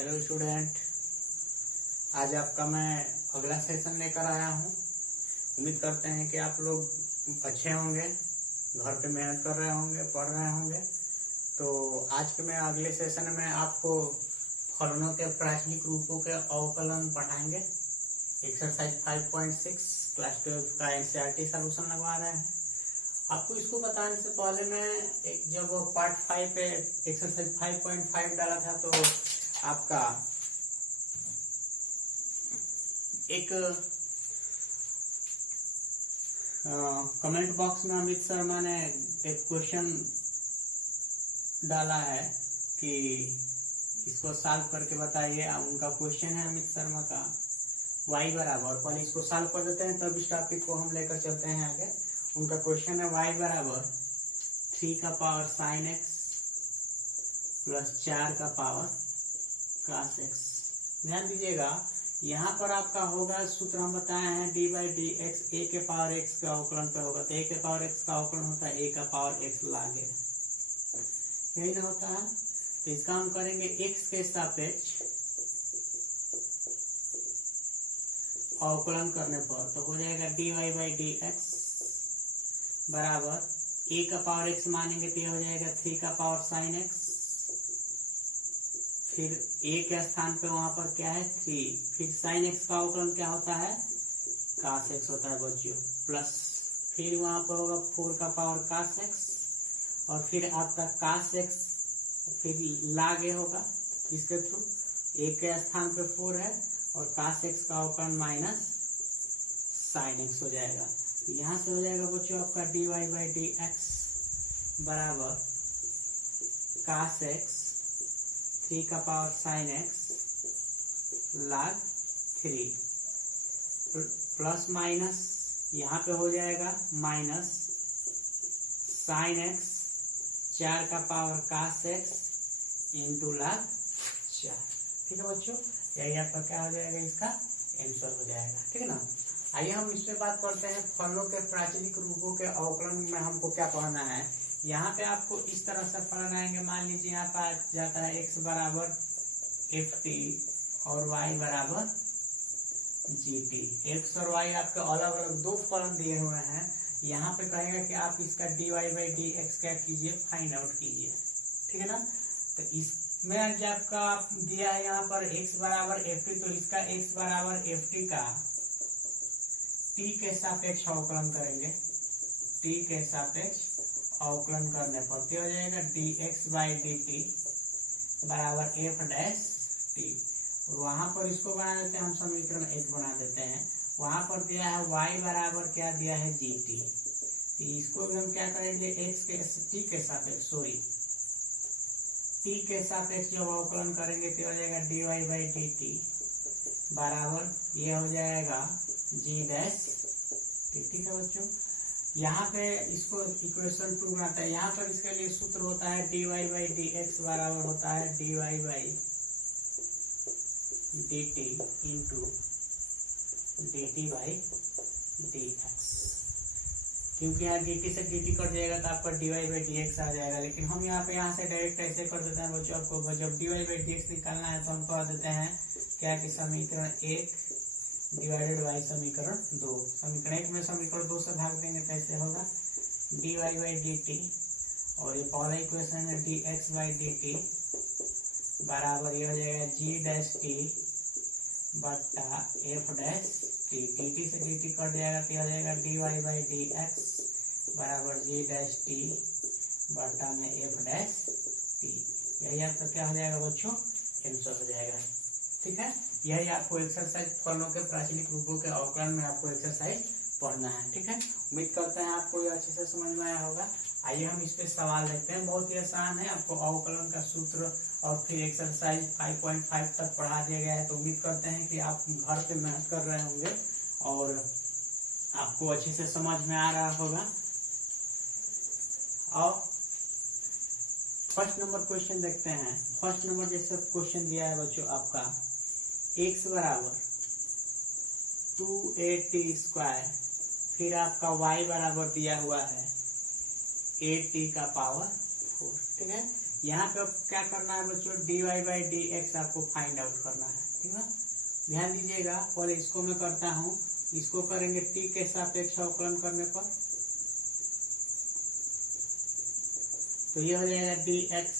Hello student, आज आपका मैं अगला सेशन लेकर आया हूँ। उम्मीद करते हैं कि आप लोग अच्छे होंगे, घर पे मेहनत कर रहे होंगे, पढ़ रहे होंगे। तो आज के मैं अगले सेशन में आपको फलनों के प्राचलिक रूपों के अवकलन पढ़ाएंगे। एक्सरसाइज 5.6 क्लास 12 का एनसीईआरटी सॉल्यूशन लगवा रहे हैं। आपको इसको बताने से पहले मैं जब पार्ट 5 पे एक्सरसाइज 5.5 डाला था तो आपका एक कमेंट बॉक्स में अमित शर्मा ने एक क्वेश्चन डाला है कि इसको सॉल्व करके बताइए। उनका क्वेश्चन है अमित शर्मा का y बराबर, पहले इसको सॉल्व कर देते हैं तब इस टॉपिक को हम लेकर चलते हैं आगे। उनका क्वेश्चन है y बराबर 3 का पावर साइन एक्स प्लस 4 का पावर cos एक्स। ध्यान दीजिएगा, यहाँ पर आपका होगा सूत्र हम बताए हैं डी बाई डी एक्स, ए के पावर एक्स का अवकलन पे होगा। तो ए के पावर एक्स का अवकलन होता है ए का पावर एक्स लागे, यही ना होता है। तो इसका हम करेंगे एक्स के सापेक्ष अवकलन करने पर, तो हो जाएगा d Y by D x बराबर ए का पावर एक्स मानेंगे तो ये हो जाएगा 3 का पावर साइन एक्स, फिर ए के स्थान पे वहां पर क्या है 3, फिर साइन एक्स का अवकलन क्या होता है cos एक्स होता है बच्चों, प्लस फिर वहां पर होगा 4 का पावर cos एक्स और फिर आपका cos एक्स फिर लागे होगा इसके थ्रू, ए के स्थान पे 4 है और cos एक्स का अवकलन माइनस साइन एक्स हो जाएगा। तो यहाँ से हो जाएगा बच्चों आपका D Y by D x बराबर cos एक्स 3 का power sine x log 3 plus minus यहाँ पे हो जाएगा माइनस साइन एक्स 4 का power cos x into log 4। ठीक है बच्चों, यही आपका क्या हो जाएगा, इसका आंसर हो जाएगा। ठीक है ना। आइए हम इस पे बात करते हैं फलनों के प्राचलिक रूपों के अवकलन में हमको क्या पढ़ना है। यहाँ पे आपको इस तरह से फलन आएंगे, मान लीजिए यहाँ पर जाता है x बराबर एफ टी और y बराबर जी टी। एक्स और y आपके अलग अलग दो फलन दिए हुए हैं। यहाँ पे कहेगा कि आप इसका d Y by D x क्या कीजिए, फाइंड आउट कीजिए। ठीक है ना। तो इसमें जब आपका दिया है यहाँ पर x बराबर एफ टी, तो इसका x बराबर एफ टी का t के सापेक्ष अवकलन करेंगे। t के सापेक्ष अवकलन करने पर हो जाएगा D x by D t बराबर एफ डैश टी, और वहां पर इसको बना देते हैं हम, समीकरण 1 बना देते हैं। वहां पर दिया है y बराबर क्या दिया है जी टी, तो इसको भी हम क्या करेंगे x के t के सापेक्ष t के सापेक्ष जब अवकलन करेंगे तो हो जाएगा d Y by D t बराबर ये हो जाएगा जी डैश टी। ठीक है बच्चों, यहाँ पे इसको इक्वेशन 2 बनाता है। यहाँ पर इसके लिए सूत्र होता है D Y by D x बराबर होता है D Y by D T into D T by D X. क्योंकि यहाँ डी टी से डी टी कट जाएगा तो आपका D Y by D X आ जाएगा, लेकिन हम यहाँ से डायरेक्ट ऐसे कर देते हैं बच्चों। आपको जब d Y by D x निकालना है तो हम कह देते हैं क्या कि समीकरण 1 डिवाइडेड बाई समीकरण 2। समीकरण 1 में समीकरण 2 से भाग देंगे तो ऐसे होगा d Y by D t, और ये पहला इक्वेशन है d x by D t बराबर ये हो जाएगा जी डैश टी बट्टा f dash t. D T से डी टी कट जाएगा तो हो जाएगा d Y by D x बराबर जी डैश टी बट्टा में एफ डैश टी। यही आपका क्या हो जाएगा बच्चों, आंसर हो जाएगा। ठीक है, यही आपको एक्सरसाइज फलनों के प्राचलिक रूपों के अवकलन में आपको एक्सरसाइज पढ़ना है। ठीक है, उम्मीद करते हैं आपको ये अच्छे से समझ में आया होगा। आइए हम इस पे सवाल देखते हैं, बहुत ही आसान है। आपको अवकलन का सूत्र और फिर एक्सरसाइज 5.5 तक पढ़ा दिया गया है। तो उम्मीद करते हैं कि आप घर पे मेहनत कर रहे होंगे और आपको अच्छे से समझ में आ रहा होगा। और फर्स्ट नंबर क्वेश्चन देखते हैं। फर्स्ट नंबर जैसे क्वेश्चन दिया है बच्चों आपका x बराबर 2at स्क्वायर, फिर आपका y बराबर दिया हुआ है 8t का पावर 4। ठीक है, यहाँ पे क्या करना है बच्चों, dy बाई डी एक्स आपको फाइंड आउट करना है, ठीक है। ध्यान दीजिएगा, पहले इसको मैं करता हूँ, इसको करेंगे t के सापेक्ष अवकलन करने पर, तो ये हो जाएगा dx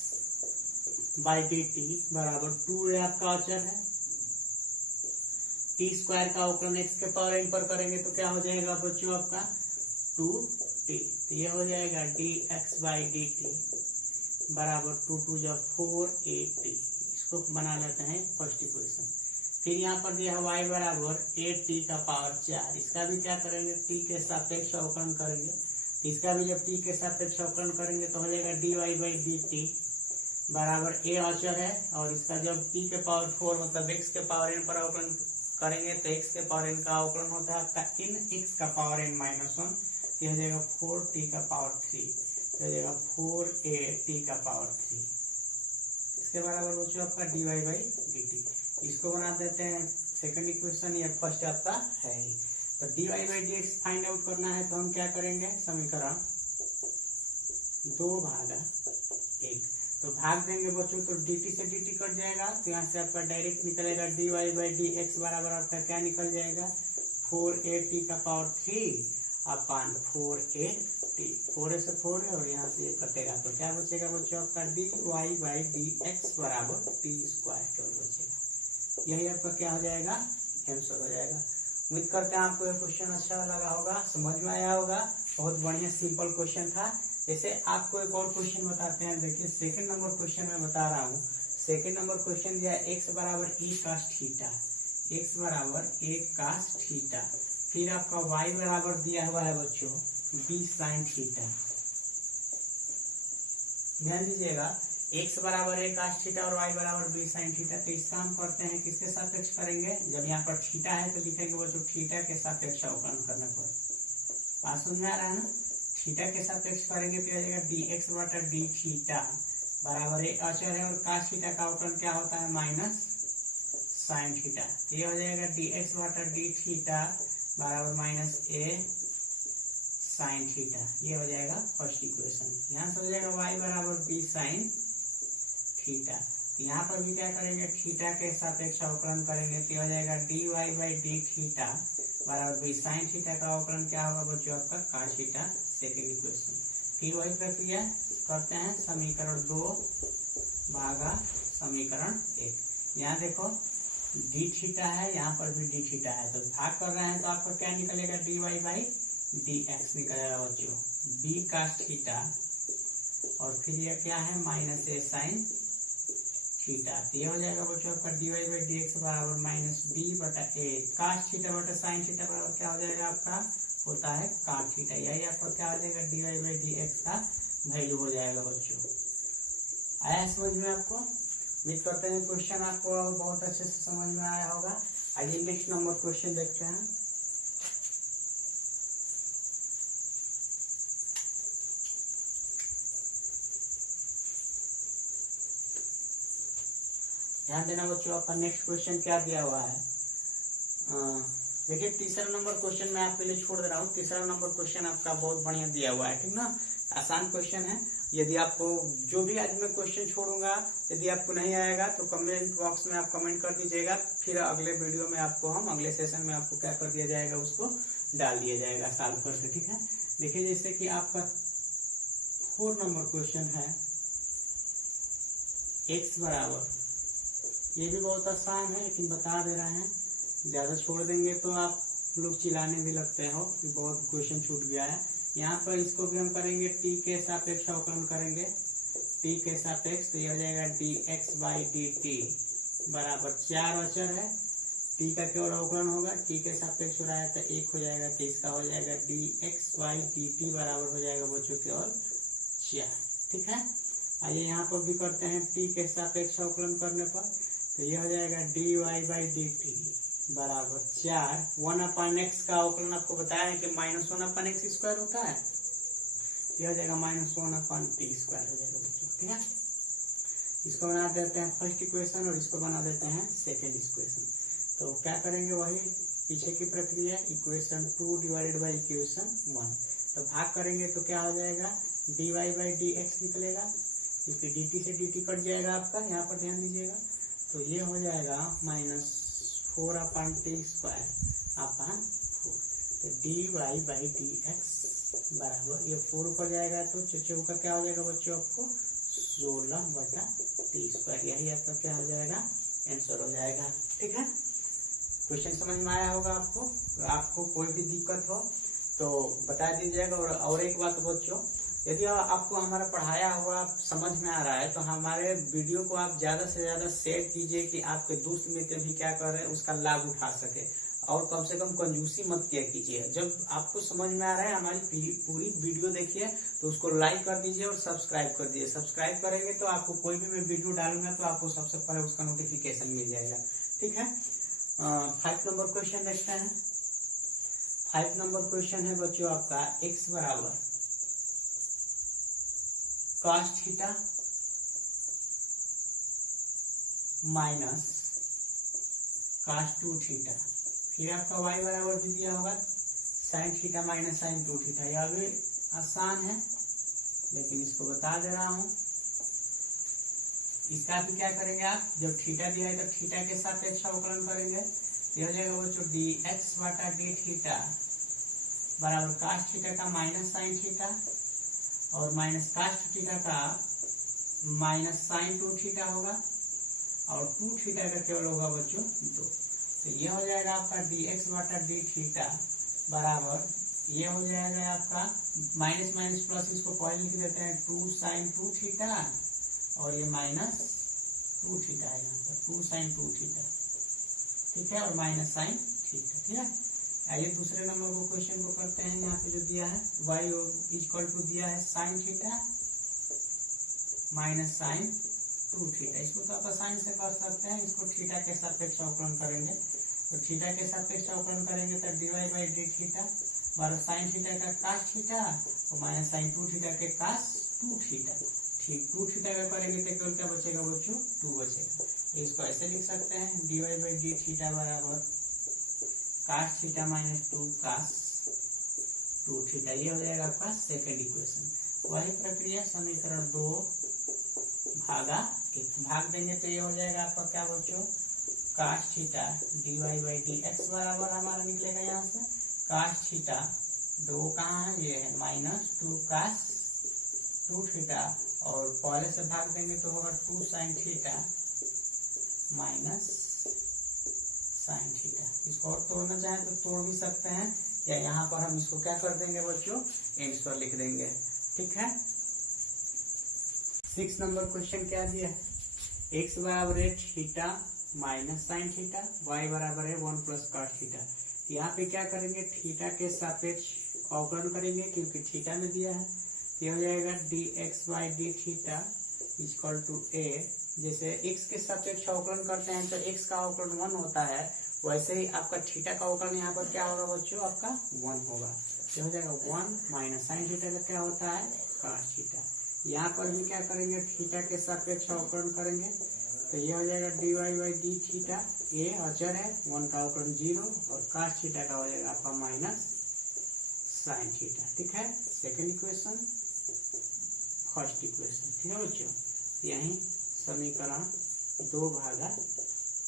बाई डी टी बराबर 2 आपका अचर है, टी स्क्वायर का अवकलन x के पावर n पर करेंगे तो क्या हो जाएगा बच्चों आपका 2t, तो ये हो जाएगा dx बाई डी टी बराबर 2 जब 4at, इसको बना लेते हैं फर्स्ट इक्वेशन। फिर यहाँ पर दिया है y बराबर 8t का पावर 4, इसका भी क्या करेंगे t के सापेक्ष अवकलन करेंगे, तो इसका भी जब t के सापेक्ष अवकलन करेंगे तो हो जाएगा dy बाई डी टी बराबर a अचर है, और इसका जब t के पावर 4 मतलब x के पावर n पर अवकलन करेंगे तो x के पावर n का अवकलन होता है आपका इन x का पावर n माइनस 1, तो हो जाएगा 4t का पावर 3, तो हो जाएगा 4at का पावर 3, इसके बराबर बच्चों आपका dy बाई डी टी। इसको बना देते हैं सेकंड इक्वेशन, या फर्स्ट आपका है ही। तो dy by D x find out करना है तो हम क्या करेंगे, समीकरण 2 भागा 1, तो भाग देंगे बच्चों तो dt से dt कट जाएगा, तो यहाँ से आपका डायरेक्ट निकलेगा dy बाई डी एक्स बराबर आपका क्या निकल जाएगा 4at का पावर 3 अपान 4at, 4 से 4 है और यहाँ से ये कटेगा, तो क्या बचेगा बच्चों आपका dy बाई डी एक्स बराबर t स्क्वायर केवल बचेगा। यही आपका क्या हो जाएगा, आंसर हो जाएगा। उम्मीद करते हैं आपको ये क्वेश्चन अच्छा लगा होगा, समझ में आया होगा। बहुत बढ़िया सिंपल क्वेश्चन था। जैसे आपको एक और क्वेश्चन बताते हैं, देखिए सेकंड नंबर क्वेश्चन में बता रहा हूँ। सेकंड नंबर क्वेश्चन दिया x बराबर a cos थीटा, x बराबर a cos थीटा, फिर आपका y बराबर दिया हुआ है बच्चों b sin थीटा। ध्यान दीजिएगा, x बराबर a cos थीटा और y बराबर b sin थीटा, तो इसका हम करते हैं किसके सापेक्ष करेंगे, जब यहाँ पर थीटा है तो लिखेंगे बच्चों थीटा के सापेक्ष अवकलन करने पर। बात समझ में आ रहा है ना, थीटा के सापेक्ष करेंगे तो आ जाएगा dx बटा डी थीटा बराबर a अचर है और cos थीटा का अवकलन क्या होता है माइनस sin थीटा, तो ये हो जाएगा dx बटा डी थीटा बराबर माइनस a sin थीटा, ये हो जाएगा फर्स्ट इक्वेशन। यहाँ से हो जाएगा y बराबर b sin थीटा, तो यहाँ पर भी क्या करेंगे थीटा के सापेक्ष अवकलन करेंगे तो हो जाएगा dy बाई डी थीटा बराबर b sin थीटा का अवकलन क्या होगा बच्चों आपका cos थीटा, सेकेंड इक्वेशन। फिर वही प्रक्रिया करते हैं, समीकरण 2 भागा समीकरण 1। यहाँ देखो डी थीटा है, यहाँ पर भी डी थीटा है, तो भाग कर रहे हैं तो आपका क्या निकलेगा dy बाई डी एक्स निकलेगा बच्चों b cos थीटा, और फिर ये क्या है माइनस a sin थीटा, तो ये हो जाएगा बच्चों आपका dy बाई डी एक्स बराबर माइनस b बटा a cos थीटा बटा sin थीटा बराबर क्या हो जाएगा आपका होता है cot थीटा। यही आपका क्या हो जाएगा dy बाई डी एक्स का वैल्यू हो जाएगा बच्चों। आया समझ में आपको? उम्मीद करते हैं क्वेश्चन आपको बहुत अच्छे से समझ में आया होगा। आइए नेक्स्ट नंबर क्वेश्चन देखते हैं। ध्यान देना बच्चों, आपका नेक्स्ट क्वेश्चन क्या दिया हुआ है। देखिए तीसरा नंबर क्वेश्चन मैं आपके लिए छोड़ दे रहा हूँ। तीसरा नंबर क्वेश्चन आपका बहुत बढ़िया दिया हुआ है, ठीक ना, आसान क्वेश्चन है। यदि आपको जो भी आज मैं क्वेश्चन छोड़ूंगा यदि आपको नहीं आएगा तो कमेंट बॉक्स में आप कमेंट कर दीजिएगा, फिर अगले वीडियो में आपको हम अगले सेशन में आपको क्या कर दिया जाएगा उसको डाल दिया जाएगा सॉल्व करके, ठीक है। देखिए जैसे कि आपका 4 नंबर क्वेश्चन है, x बराबर, ये भी बहुत आसान है लेकिन बता दे रहे हैं, ज्यादा छोड़ देंगे तो आप लोग चिल्लाने भी लगते हो कि बहुत क्वेश्चन छूट गया है। यहाँ पर इसको भी हम करेंगे t के सापेक्ष अवकलन करेंगे, t के सापेक्ष, तो ये हो जाएगा dx बाई डी टी बराबर 4 अचर है, t का केवल अवकलन होगा, t के सापेक्ष हो रहा है तो 1 हो जाएगा, तो इसका हो जाएगा dx बाई डी टी बराबर हो जाएगा बच्चों केवल 4, ठीक है। आइए यहाँ पर भी करते हैं t के सापेक्ष अवकलन करने पर, तो ये हो जाएगा dy बाई डी टी बराबर 4, 1/x का अवकलन आपको बताया है कि -1/x स्क्वायर होता है, ये हो जाएगा -1/t स्क्वायर हो जाएगा बच्चों, ठीक है। इसको बना देते हैं फर्स्ट इक्वेशन और इसको बना देते हैं सेकेंड इक्वेशन। तो क्या करेंगे वही पीछे की प्रक्रिया, इक्वेशन 2 डिवाइडेड बाई इक्वेशन 1, तो भाग करेंगे तो क्या हो जाएगा dy बाई डी एक्स निकलेगा, क्योंकि dt से dt कट जाएगा आपका, यहाँ पर ध्यान दीजिएगा। तो ये हो जाएगा -4/t² अपन 4। तो dy/dx बराबर, ये 4 ऊपर जाएगा तो चौका क्या हो जाएगा बच्चों आपको 16/t²। यही आपका क्या हो जाएगा आंसर हो जाएगा। ठीक है, क्वेश्चन समझ में आया होगा आपको। आपको कोई भी दिक्कत हो तो बता दीजिएगा। और एक बात बच्चों, यदि आपको हमारा पढ़ाया हुआ समझ में आ रहा है तो हमारे वीडियो को आप ज्यादा से ज्यादा शेयर कीजिए कि आपके दोस्त मित्र भी क्या कर रहे हैं उसका लाभ उठा सके। और कम से कम कंजूसी मत किया कीजिए। जब आपको समझ में आ रहा है हमारी पूरी वीडियो देखिए तो उसको लाइक कर दीजिए और सब्सक्राइब कर दीजिए। सब्सक्राइब करेंगे तो आपको कोई भी मैं वीडियो डालूंगा तो आपको सबसे पहले उसका नोटिफिकेशन मिल जाएगा। ठीक है, 5 नंबर क्वेश्चन देखते हैं। 5 नंबर क्वेश्चन है बच्चों आपका x बराबर cos theta minus cos 2 theta, फिर आपका y बराबर भी दिया होगा sin theta minus sin 2 theta. यह भी आसान है लेकिन इसको बता दे रहा हूं। इसका भी क्या करेंगे आप, जब थीटा दिया है तो थीटा के सापेक्ष अवकलन करेंगे। यह हो जाएगा बच्चों dx/d बराबर cos थीटा का माइनस sin थीटा और माइनस cos थीटा का माइनस sin 2 थीटा होगा और 2 थीटा का केवल होगा बच्चों 2। तो ये हो जाएगा आपका dx/d बराबर, ये हो जाएगा आपका माइनस माइनस प्लस, इसको पहले लिख देते हैं 2 sin 2 थीटा और ये माइनस 2 थीटा है यहाँ पर 2 sin 2 थीटा। ठीक है, और माइनस sin थीटा। ठीक है, आइए दूसरे नंबर को क्वेश्चन को करते हैं। यहाँ पे जो दिया है y इक्वल टू दिया है sin theta minus sin 2 theta. इसको तो आप आसानी से कर सकते हैं। इसको थीटा के सापेक्ष अवकलन करेंगे तो थीटा के सापेक्ष अवकलन करेंगे तो dy/d बराबर sin थीटा का cos थीटा और माइनस sin 2 थीटा के cos 2 थीटा। ठीक, 2 थीटा का करेंगे तो केवल क्या बचेगा बच्चों 2 बचेगा। इसको ऐसे लिख सकते हैं dy/d बराबर cos theta minus 2 cos 2 theta. ये हो जाएगा आपका सेकंड इक्वेशन। वही प्रक्रिया समीकरण 2 भागा 1 भाग देंगे तो ये हो जाएगा आपका क्या बच्चों cos थीटा dy/dx बराबर हमारा निकलेगा यहाँ से cos थीटा 2 कहाँ है, ये है माइनस 2 cos 2 थीटा और पहले से भाग देंगे तो होगा 2 sin theta minus sin theta. इसको और तोड़ना चाहें तो तोड़ भी सकते हैं या यहाँ पर हम इसको क्या कर देंगे बच्चों एंड पर लिख देंगे। ठीक है, 6 नंबर क्वेश्चन क्या दिया है, x बराबर है theta minus sin theta, y बराबर है 1 प्लस cos थीटा। यहाँ पे क्या करेंगे थीटा के सापेक्ष अवकलन करेंगे क्योंकि थीटा में दिया है। ये हो जाएगा dx/d theta equal to a। जैसे x के सापेक्ष अवकलन करते हैं तो x का अवकलन 1 होता है, वैसे ही आपका थीटा का अवकलन यहाँ पर क्या होगा बच्चों आपका 1 होगा। ये हो जाएगा 1 माइनस sin थीटा का क्या होता है cos थीटा। यहाँ पर भी क्या करेंगे थीटा के सापेक्ष अवकलन करेंगे तो ये हो जाएगा dy/d थीटा, a अचर है 1 का अवकलन 0 और cos थीटा का हो जाएगा आपका माइनस sin थीटा। ठीक है, सेकंड इक्वेशन फर्स्ट इक्वेशन। ठीक है बच्चों, यही समीकरण 2 भागा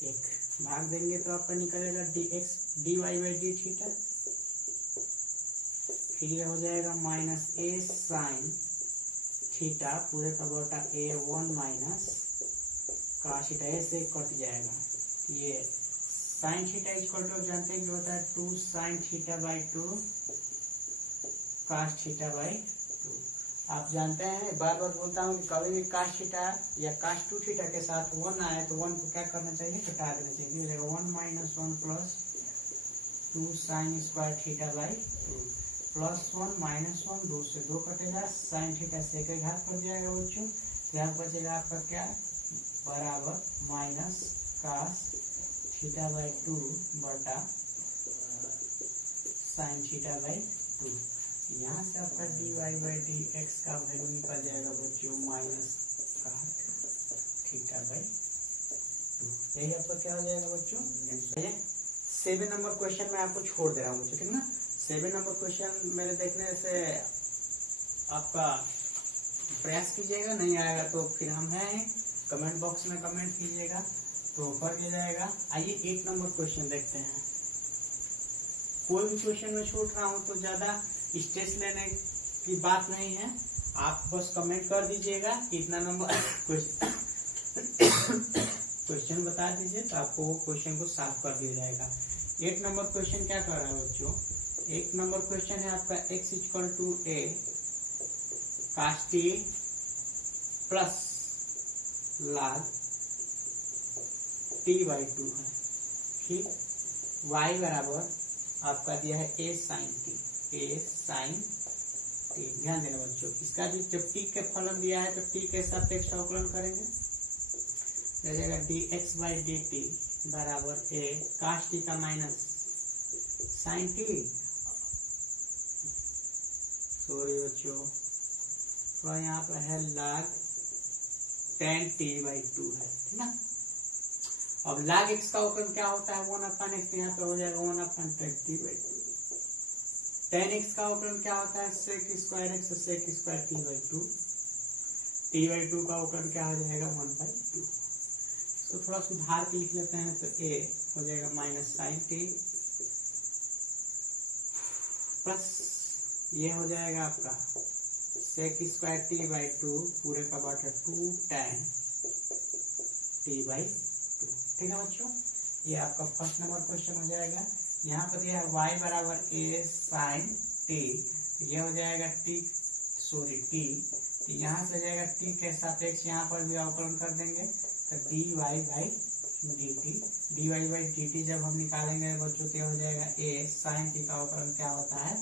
1 भाग देंगे तो आपका निकलेगा dy/d थीटा, फिर ये हो जाएगा माइनस a sin थीटा पूरे का बटा a1 माइनस cos थीटा, ऐसे कट जाएगा। ये sin थीटा इक्वल टू जानते हैं कि होता है 2 sin थीटा/2 cos थीटा/2। आप जानते हैं, बार बार बोलता हूँ कि कभी भी cos थीटा या cos 2 थीटा के साथ 1 आए तो 1 को क्या करना चाहिए घटा देना चाहिए। 1 minus 1 plus 2 sin square थीटा/2 plus 1 minus 1 2 से 2 कटेगा, sin थीटा से एक घात कर जाएगा बच्चों। यहाँ बचेगा आपका क्या बराबर माइनस cos थीटा/2 बटा sin थीटा/2। यहाँ से आपका dy/dx का वैल्यू निकल जाएगा बच्चों माइनस cos थीटा/2। यही आपका क्या हो जाएगा बच्चों। 7 नंबर क्वेश्चन में आपको छोड़ दे रहा हूँ बच्चों, ठीक ना। 7 नंबर क्वेश्चन मेरे देखने से आपका प्रयास कीजिएगा, नहीं आएगा तो फिर हम हैं, कमेंट बॉक्स में कमेंट कीजिएगा तो कर दिया जाएगा। आइए 1 नंबर क्वेश्चन देखते हैं। कोई भी क्वेश्चन में छूट रहा हूँ तो ज्यादा स्ट्रेस लेने की बात नहीं है, आप बस कमेंट कर दीजिएगा कितना नंबर क्वेश्चन बता दीजिए तो आपको वो क्वेश्चन को साफ कर दिया जाएगा। 1 नंबर क्वेश्चन क्या कर रहा है बच्चों? 1 नंबर क्वेश्चन है आपका x equal to a cos t plus log t by 2 है। ठीक, y बराबर आपका दिया है a sin t, ध्यान देना बच्चों। इसका भी जब t के फलन दिया है तो t के सापेक्ष अवकलन करेंगे, हो जाएगा dx बाई dt बराबर a cos t का माइनस sin t, सॉरी बच्चों थोड़ा यहाँ पर है log tan t बाई 2 है, ठीक ना। अब log x का अवकलन क्या होता है? 1/x, यहाँ पे हो जाएगा 1/tan t by 2। tan x का अवकलन क्या होता है? sec square x sec square t by 2। t by 2 का अवकलन क्या हो जाएगा? 1/2। इसको थोड़ा सुधार के लिख लेते हैं तो a हो जाएगा माइनस sin t प्लस ये हो जाएगा आपका sec स्क्वायर t बाई 2 पूरे का बटा 2 tan t बाई 2। ठीक है बच्चों, ये आपका फर्स्ट नंबर क्वेश्चन हो जाएगा। यहाँ पर दिया है y बराबर a sin t, ये हो जाएगा t, तो यहाँ से हो जाएगा t के सापेक्ष यहाँ पर भी अवकलन कर देंगे तो dy बाई dt जब हम निकालेंगे बच्चों तो हो जाएगा a sin t का अवकलन क्या होता है?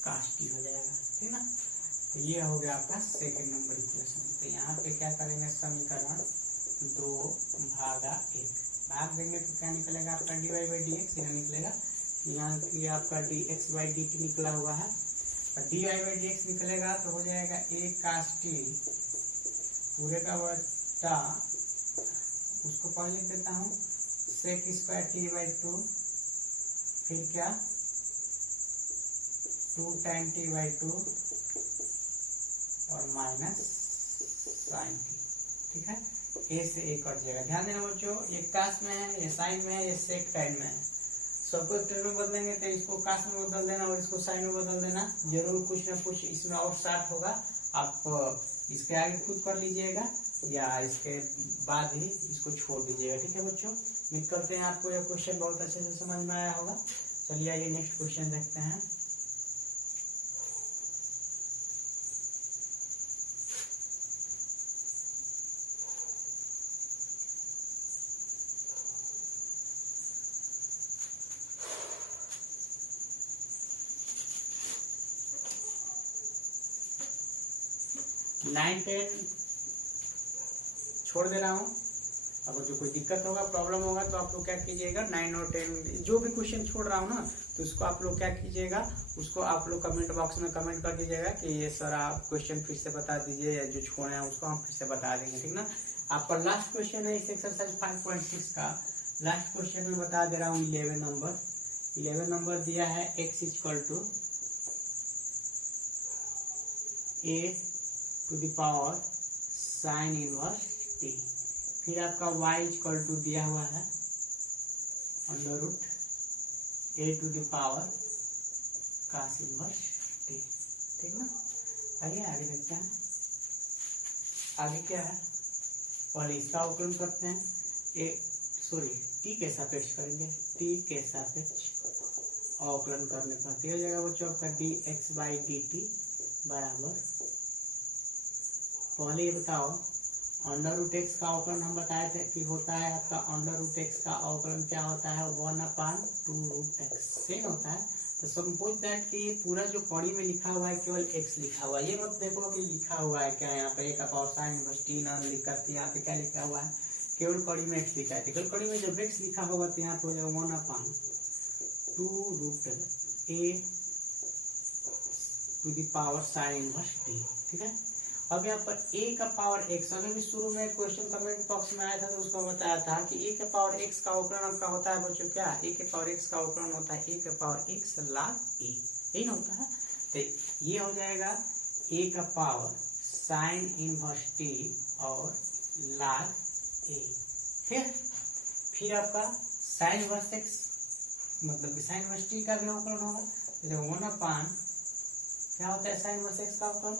cos t हो जाएगा, ठीक ना। तो ये हो गया आपका 2nd नंबर इक्वेशन। तो यहाँ पे क्या करेंगे? समीकरण 2/1 भाग देंगे तो क्या निकलेगा आपका dy बाई dx, यहाँ निकलेगा, यहाँ की आपका dx बाई dt निकला हुआ है, और dy बाई dx निकलेगा तो हो जाएगा a cos t पूरे का बटा, उसको पहले लिख देता हूँ sec स्क्वायर t बाई 2, फिर क्या 2 tan t बाई 2 और माइनस sin t। ठीक है, a से a कट जाएगा। ध्यान देना बच्चों, ये कास में है, ये साइन में है, ये सेक टाइम में है। सबको टेन में बदलेंगे तो इसको कास में बदल देना और इसको साइन में बदल देना, जरूर कुछ ना कुछ इसमें और शार्ट होगा। आप इसके आगे खुद कर लीजिएगा या इसके बाद ही इसको छोड़ दीजिएगा। ठीक है बच्चों, उम्मीद करते हैं आपको यह क्वेश्चन बहुत अच्छे से समझ में आया होगा। चलिए आइए नेक्स्ट क्वेश्चन देखते हैं। नाइन 10 छोड़ दे रहा हूँ। अगर जो कोई दिक्कत होगा, प्रॉब्लम होगा तो आप लोग क्या कीजिएगा, 9 और 10 जो भी क्वेश्चन छोड़ रहा हूँ ना, तो उसको आप लोग क्या कीजिएगा, उसको आप लोग कमेंट बॉक्स में कमेंट कर दीजिएगा कि ये सर आप क्वेश्चन फिर से बता दीजिए, या जो छोड़े हैं उसको हम फिर से बता देंगे। ठीक ना। आपका लास्ट क्वेश्चन है इस एक्सरसाइज 5.6 का। लास्ट क्वेश्चन में बता दे रहा हूँ 11 नंबर दिया है x equal to a to the power sine inverse t, फिर आपका y इक्वल टू दिया हुआ है under root a to the power cos inverse t। ठीक ना। आगे देखते हैं आगे क्या है। पहले इसका अवकलन करते हैं, t के सापेक्ष करेंगे, t के सापेक्ष अवकलन करने पर हो जाएगा बच्चों आपका dx बाई dt बराबर, पहले ये बताओ अंडर रूट एक्स का अवकलन हम बताए थे कि होता है आपका अंडर रूट एक्स का अवकलन क्या होता है 1/2√x से होता है। तो सपोज दैट कि ये पूरा जो कड़ी में लिखा हुआ है केवल x लिखा हुआ है, ये मत देखो कि लिखा हुआ है क्या यहाँ पे एक पावर साइन इनवर्स t ना लिखा, यहाँ पे क्या लिखा हुआ है, केवल कड़ी में x लिखा है। केवल कड़ी में जब x लिखा होगा तो यहाँ पे हो जाएगा 1/2√a to the power sine inverse t। ठीक है। अब यहाँ पर a का पावर x, अभी भी शुरू में क्वेश्चन कमेंट बॉक्स में आया था तो उसको बताया था कि a के पावर x का अवकलन आपका होता है बच्चों क्या, a के पावर x का अवकलन होता है a के पावर x log a, यही ना होता है। तो ये हो जाएगा a का पावर साइन इनवर्स टी और log a। फिर आपका साइन इनवर्स एक्स मतलब कि साइन इनवर्स टी का भी अवकलन होगा, तो 1 क्या होता है साइन इनवर्स एक्स का अवकलन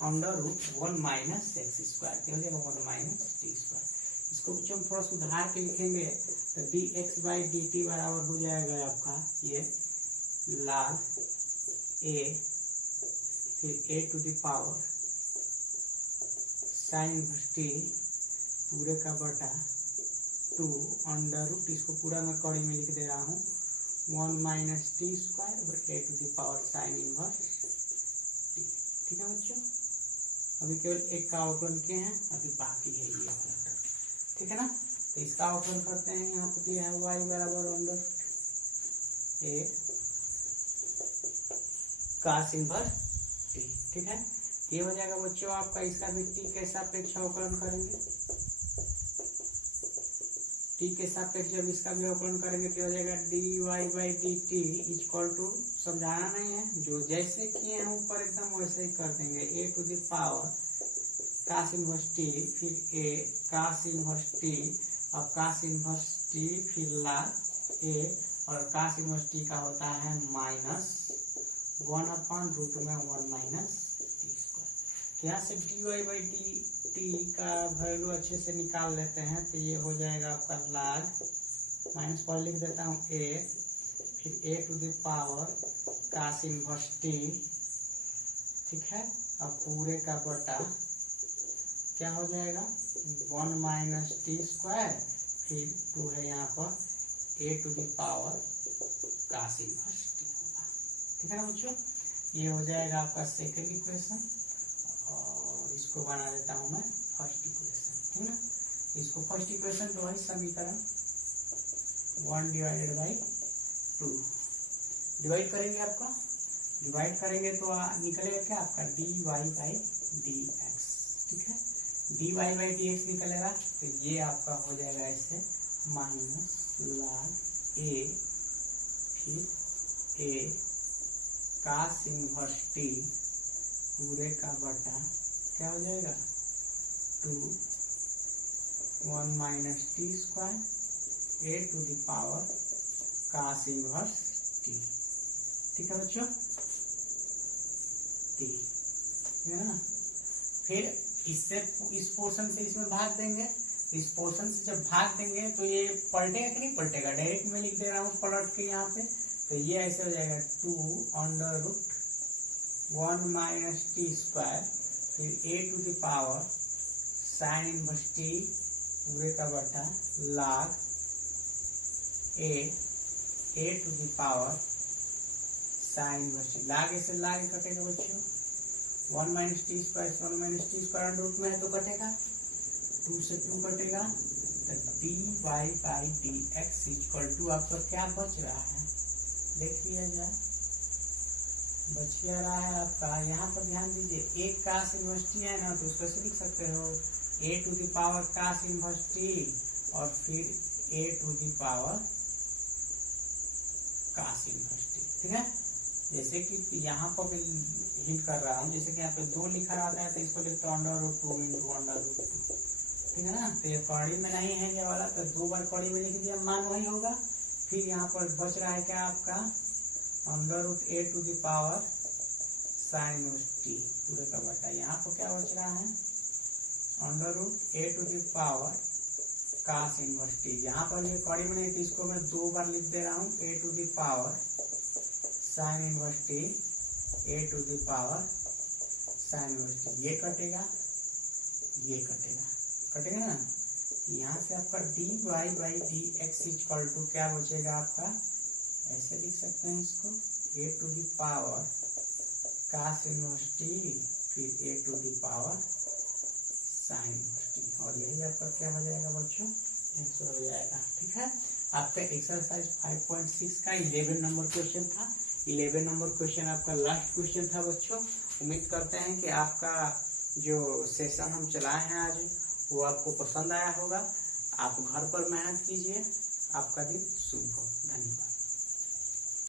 1/√1 माइनस एक्स स्क्वायर हो जाएगा 1 माइनस टी स्क्वायर। इसको बच्चों हम थोड़ा सुधार के लिखेंगे तो dx बाई डी टी बराबर हो जाएगा आपका ये log a फिर a to the power sine inverse t पूरे का बटा 2 इसको पूरा मैं कड़ी में लिख दे रहा हूँ 1 माइनस टी स्क्वायर और a to the power sine inverse t. ठीक है बच्चों, अभी केवल एक का अवकलन किए हैं, अभी बाकी है ये वाला। ठीक है ना, तो इसका अवकलन करते हैं। यहाँ पे दिया है y बराबर under a cos inverse t। ठीक है, ये हो जाएगा बच्चों आपका। इसका भी t के सापेक्ष अवकलन करेंगे, t के सापेक्ष जब इसका भी अवकलन करेंगे तो हो जाएगा dy by D t equal to, समझाना नहीं है, जो जैसे किए हैं ऊपर एकदम वैसे ही कर देंगे a to the power cos inverse t फिर a cos इनवर्स t और cos इनवर्स t फिर log a और cos इनवर्स t का होता है माइनस 1/√1 माइनस टी स्क्वायर। यहाँ से dy बाई डी टी का वैल्यू अच्छे से निकाल लेते हैं, तो ये हो जाएगा आपका log माइनस पर लिख देता हूँ a फिर a to the power cos inverse t। ठीक है, अब पूरे का बटा क्या हो जाएगा 1 माइनस टी स्क्वायर फिर 2 है यहाँ पर a to the power cos inverse t होगा। ठीक है ना बच्चों, ये हो जाएगा आपका सेकंड इक्वेशन और इसको बना देता हूँ मैं फर्स्ट इक्वेशन। ठीक है ना, इसको फर्स्ट इक्वेशन तो वही समीकरण 1 डिवाइडेड बाई 2 डिवाइड करेंगे, आपका डिवाइड करेंगे तो निकलेगा क्या आपका dy बाई dx। ठीक है, dy बाई dx निकलेगा तो ये आपका हो जाएगा ऐसे माइनस log a फिर a cos इनवर्स t पूरे का बटा क्या हो जाएगा 1 minus t square a to the power cos inverse t। ठीक है बच्चों, t है ना। फिर इससे इस पोर्शन से इसमें भाग देंगे, इस पोर्शन से जब भाग देंगे तो ये पलटेगा कि नहीं पलटेगा, डायरेक्ट में लिख दे रहा हूँ पलट के यहाँ पे, तो ये ऐसे हो जाएगा 2/√1 माइनस टी स्क्वायर फिर a to the power sine inverse t पूरे का बटा log a to the power sine inverse t। log a से log कटेगा बच्चों, 1 minus t square 1 minus t square root में है तो कटेगा, 2 से 2 कटेगा, तो dy by dx equal to आपका क्या बच रहा है देख लिया जाए, बच क्या रहा है आपका। यहाँ पर ध्यान दीजिए, एक cos इनवर्स t है ना, तो उसको ऐसे लिख सकते हो a to the power cos inverse t और फिर a to the power cos inverse t। ठीक है, जैसे कि यहाँ पर हिंट कर रहा हूँ, जैसे कि यहाँ पे 2 लिखा रहता है तो इसको लिखते हैं √2 इंटू √2। ठीक है ना, तो ये कड़ी में नहीं है ये वाला, तो 2 बार कड़ी में लिख दिया, मान वही होगा। फिर यहाँ पर बच रहा है क्या आपका √a to the power sine inverse t पूरे का बटा, यहाँ पर क्या बच रहा है √a to the power cos inverse t। यहाँ पर ये कड़ी में नहीं, तो इसको मैं 2 बार लिख दे रहा हूँ a to the power sine inverse t a to the power sine inverse t। ये कटेगा, ये कटेगा, कटेगा ना। यहाँ से आपका dy by dx equal to क्या बचेगा आपका, ऐसे लिख सकते हैं इसको a to the power cos inverse t फिर a to the power sine inverse t, और यही आपका क्या हो जाएगा बच्चों, आंसर हो जाएगा। ठीक है, आपका एक्सरसाइज 5.6 का 11 नंबर क्वेश्चन था। 11 नंबर क्वेश्चन आपका लास्ट क्वेश्चन था बच्चों। उम्मीद करते हैं कि आपका जो सेशन हम चलाए हैं आज वो आपको पसंद आया होगा। आप घर पर मेहनत कीजिए। आपका दिन शुभ हो। धन्यवाद।